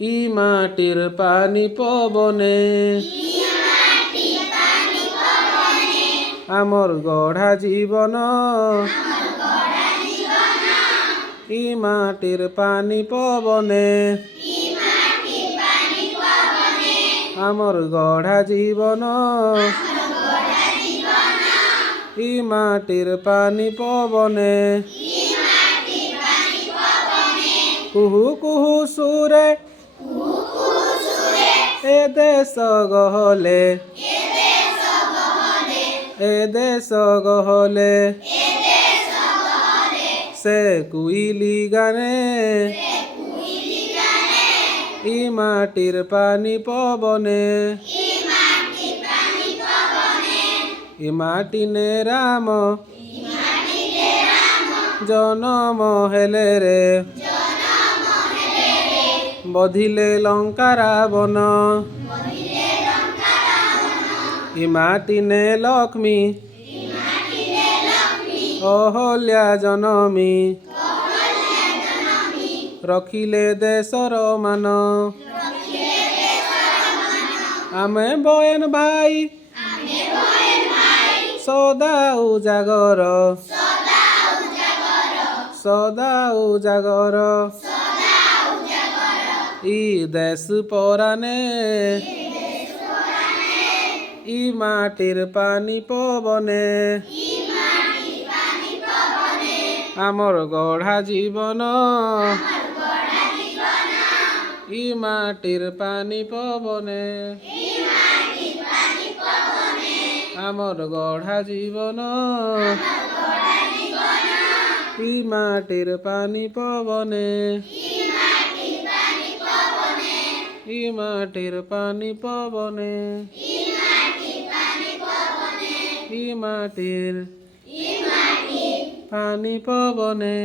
ই মাটির পানি পবনে আমর গড়া জীবন ই মাটির পানি পবনে আমর গড়া জীবন ই মাটির পানি পবনে কুহু কুহু সুরে এ দেশ গহলে এ দেশ গহলে সে কুইলি গানে ই মাটির পানি পবনে ই মাটি নে রাম জনম হেলে রে বধিলে লঙ্কা রাবণ ই মাটি নে লক্ষ্মী অহল্যা জনমী রখিলে দেশর মান ଆମେ ବୟନ ଭାଇ ସଦା ଉଜାଗର ସଦା ଉଜାଗର ଇ ଦେଶ ପରାନେ ই মাটির পানি পবনে আমর গড়া জীবন ই মাটির পানি পবনে আমর গড়া জীবন ই মাটির পানি পবনে ই মাটির পানি পবনে ই মাটির পানি পবনে